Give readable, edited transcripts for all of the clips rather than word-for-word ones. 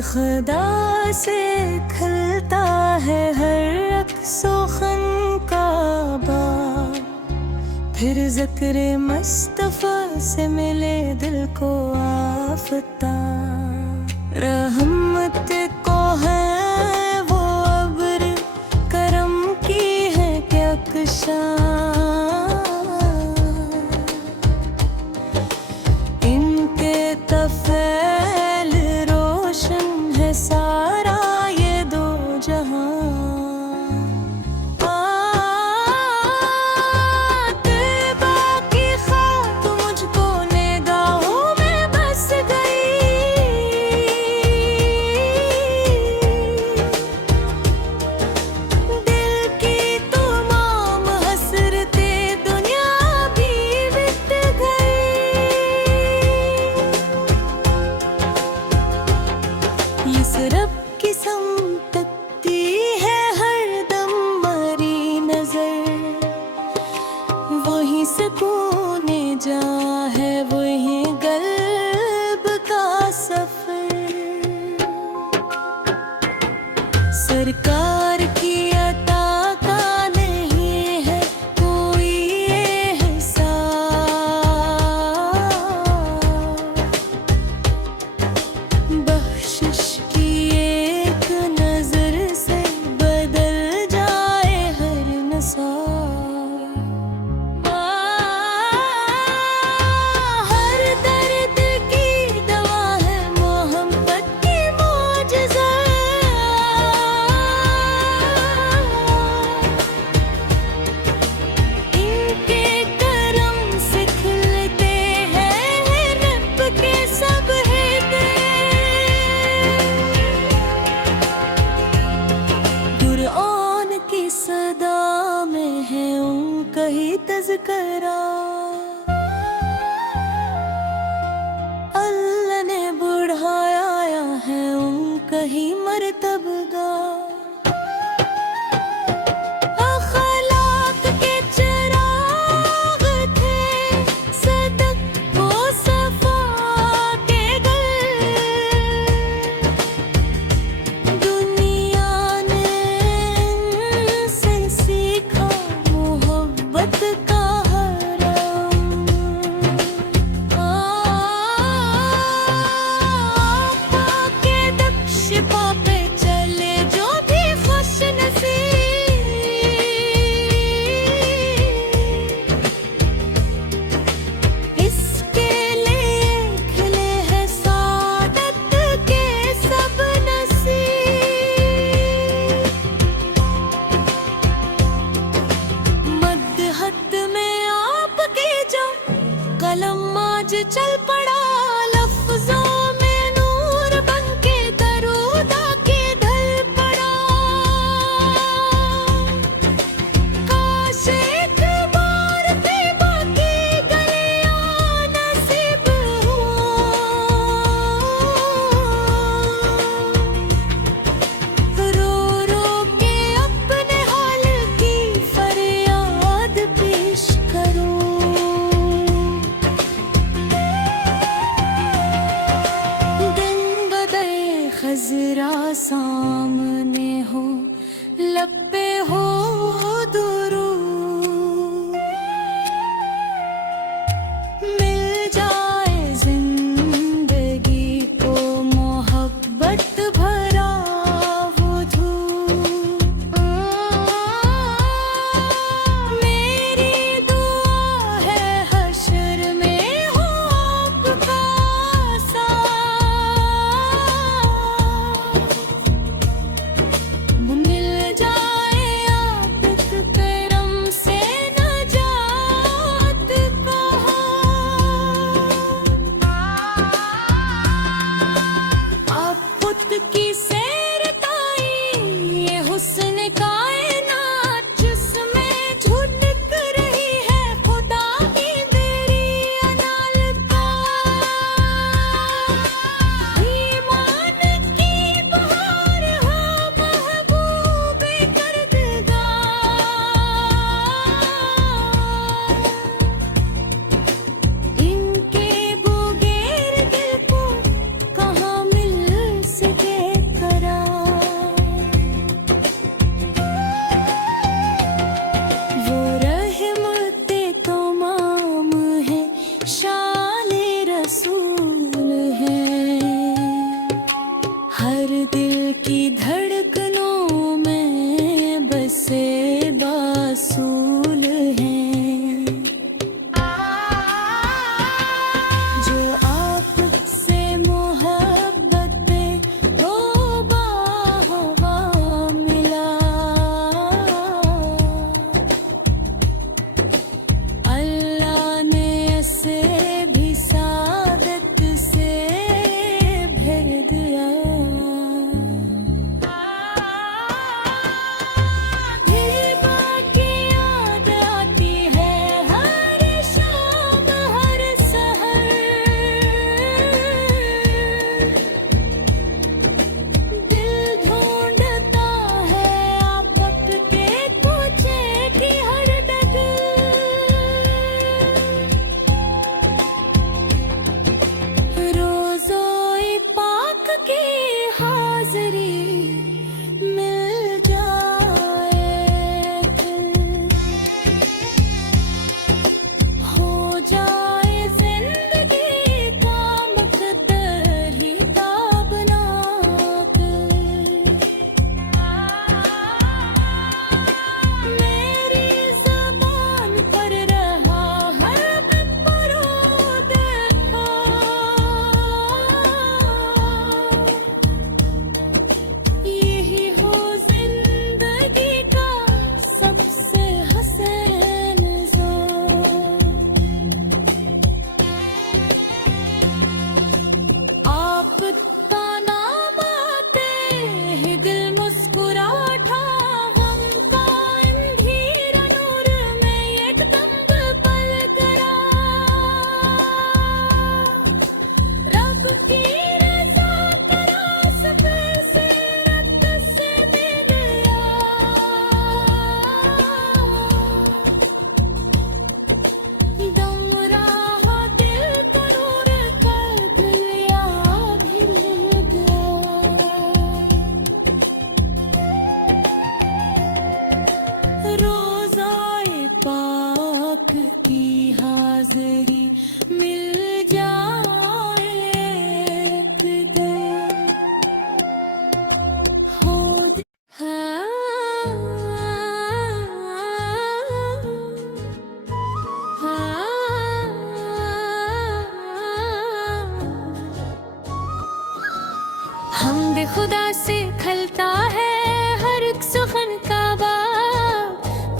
खुदा से खिलता है हर सुखन का बाग, फिर ज़िक्र मुस्तफ़ा से मिले दिल को आफ़ताब। रहमत को है वो अब्र करम की है क्या इनके तफ़ैल रोशन है सारा ये दो जहां। तैबा की खाक मुझको निगाहों में बस गई, दिल की तमाम हसरतें दुनिया भी मिट गई। इस रब की संपत्ति है हरदम मरी नजर, वही सुकूने जा है वही गल्ब का सफर। सरकार की अता का नहीं है कोई एहसान, बख्शिश की एक नजर से बदल जाए हर नसार। हर दर्द की दवा है मोहब्बत की मौजज़ा, इनके करम से खिलते हैं रब के सब कुरआन की सदा में है उनका ही तज़किरा। अल्लाह ने बढ़ाया है उनका ही मर्तबा। अखलाक के चिराग थे सदक वो सफा के गल, दुनिया ने इनसे सीखा मोहब्बत का हरा।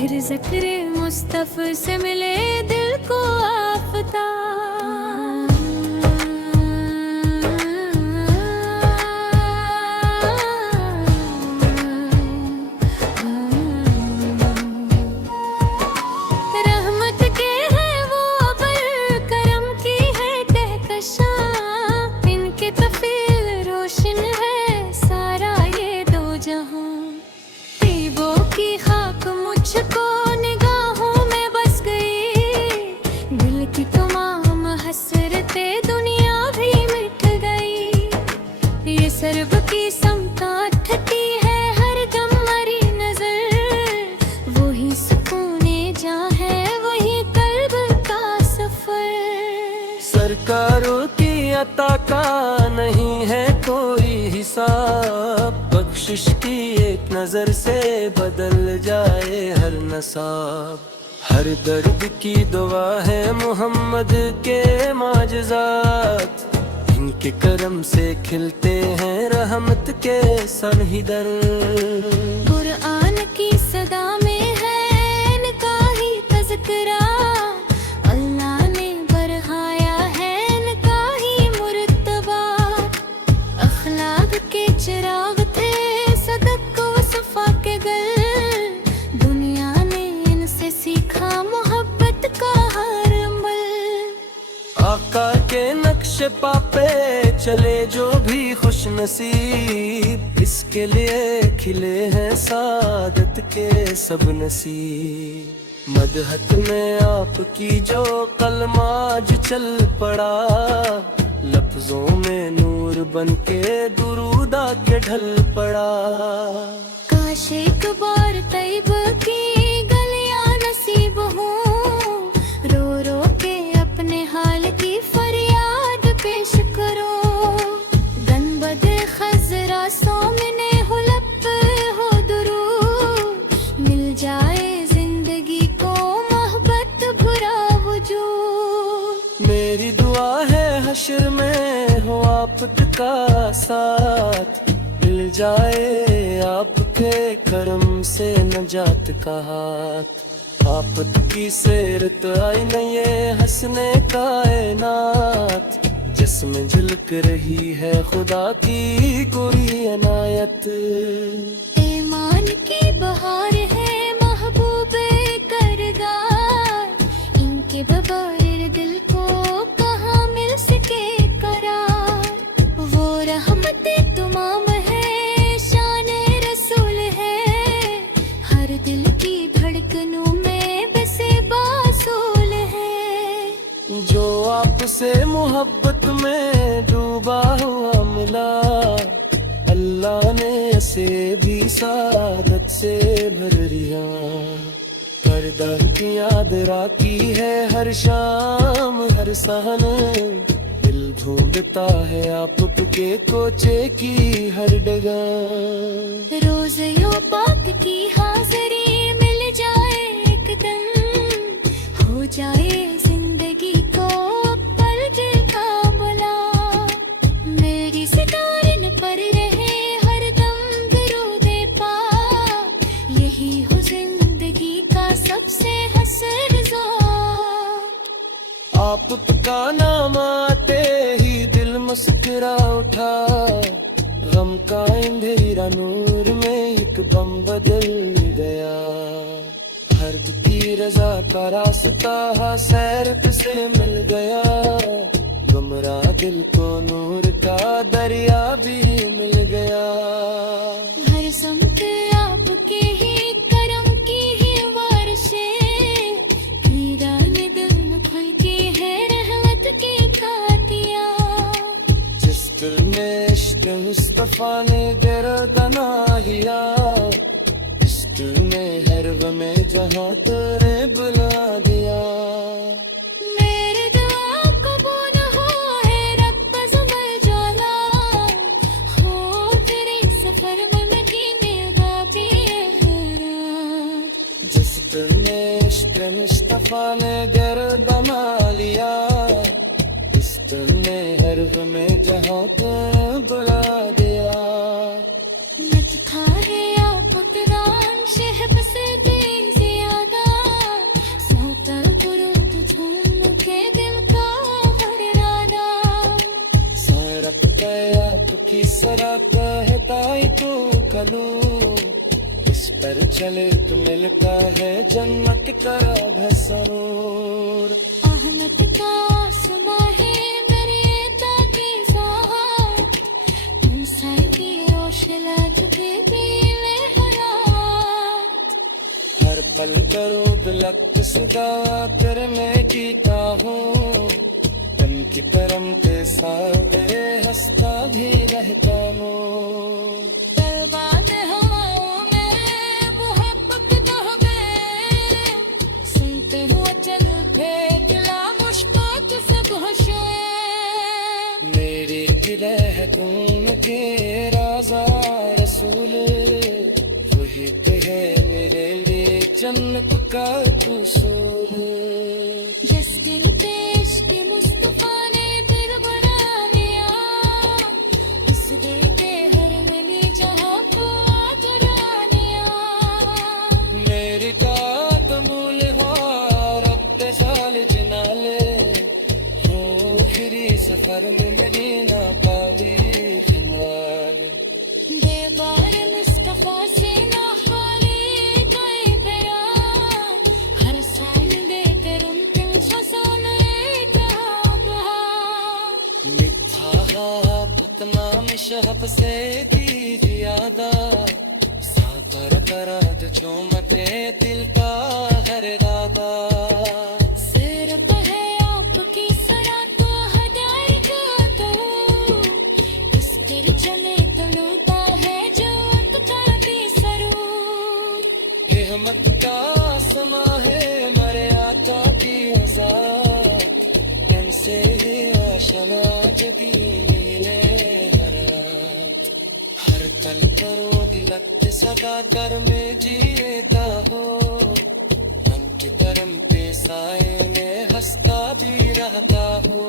फिर ज़िक्र मुस्तफ़ा से मिले दिल को आफ़ता। रहमत के हैं वो अबर, करम की है कहकशां, इनके तफ़ील रोशन है सारा ये दो जहां। तीबों की खाक मुझको निगाहों में बस गई, दिल की तमाम हसरतें दुनिया भी मिट गई। ये सर्ब की समता ठटी है हर दम मरी नजर, वही सुकूने जा है वही कल्ब का सफर। सरकारों की अता का नहीं है कोई हिसाब, बख्शिश की एक नजर से बदल जाए हर नसाब। हर दर्द की दुआ है मोहम्मद के माजज़ात, इनके करम से खिलते हैं रहमत के सब ही दर। कुरान की सदा में है इनका ही तज़किरा, अल्लाह ने बरहाया है इनका ही मुर्तबा। अखलाक के चिराग थे सदक व सफा के गल, दुनिया ने इनसे सीखा मोहब्बत का हर अमल। आका के नक्शे पापे चले जो भी खुश नसीब, इसके लिए खिले हैं सादत के सब नसीब। मदहत में आपकी जो कलमाज चल पड़ा, लफ्जों में नूर बन के दुरूदा के ढल पड़ा। काश एक बार तैब की गलियां नसीब हो, रो रो के अपने हाल की फरियाद पेश करो। गनबद खजरा सोमने हुलप हो दुरूद, मिल जाए जिंदगी को मोहब्बत भरा वजूद। मेरी दुआ है हश्र में हो आपका साथ, मिल जाए आपके करम से नजात का हाथ। आफत की सेरत आई न ये हंसने कायनात, जिसमें झलक रही है खुदा की कोई अनायत। ईमान की बहार है महबूबे करदार, इनके बगैर दिल को कहाँ मिल सके करार। वो रहमते तमाम है शाने रसूल है, हर दिल की धड़कनों में बसे बासूल है। जो आपसे मोहब्बत में डूबा हुआ मिला, अल्लाह ने इसे भी सादत से भर दिया। पर्दा की याद राखी है हर शाम हर सहन, दिल ढूंढता है आप के कोचे की हर डगर। रोज़ यो पाक की हाज़री मिल जाए एक दम, हो जाए जिंदगी को पल दिल का बुला। मेरी सितारन पर रहे हर दम दरूदे पाक, यही हो जिंदगी का सबसे हसन ज़ौक़। आप का नाम आते ही दिल मुस्कुरा उठा, गम का अंधेरा नूर में एक बम बदल गया। हर की रजा का रास्ता सैर से मिल गया, गुमराह दिल को नूर का दरिया भी मिल गया। हर समत आपके ही करम की ही बारिशें, कीरान दिल में फलकी है रहमत की घाटियाँ। जिस दिल में इश्क मुस्तफा ने गर्दना हिया, इस दिल ने हर्ब में जहाँ तेरे बुला दिया। मेरे दुआ कबूल हो है रब ज़ुमर जाला, हो तेरे सफर में मदीने गाबी है। जिस दिल ने इश्क मुस्तफा ने गर्दना लिया, इस दिल ने हर्ब में जहाँ तेरे बुला दिया। नत था है आप कुरान शहब से तेजिया, इस पर चले तो मिलता है जन्नत का भसरूर। अहमद का सुना है मेरी ताकी साहब इंसानी ओशलाज के पीले हयात। हर पल दरूद लख्त सदा कर मैं जीता हूँ, तन की परम के साथ हंसता भी रहता हूँ। बर्बाद हवाओं में मोहब्बत बह गए, सुनते हुए चल थे दिला मुश्ताक से घोषे। मेरी दिल है तुम के राजा रसूल, वही तो है मेरे लिए जन्नत का उसूल। जिस दिन पेश के मुस्तफा ने दिल बना लिया, उस दिल के हर मिली जहाँ को आगरानिया। मेरी तात मूल हो रब्ते साल जनाले हो, फिरी सफर में मदीना पाली खनवाल। बेबार मुस्तफा से ना खाली कोई प्यार, हर साल देकर उनके खजाने का उपहार। मिठा उतना मिशहब से थी ज्यादा, साकर करा जो मते दिल का हर राधा। सिर पर है आपकी सरा तो हदायत तो, इस पर चले तो लूटा है जोत का भी सरूर। रहमत का समा है मरे आता की आजाद, इनसे ही आशना जगी नीले रात। हर तल करो दिलत सदा कर में जीता हो, हम की करम पे साए में हंसता भी रहता हो।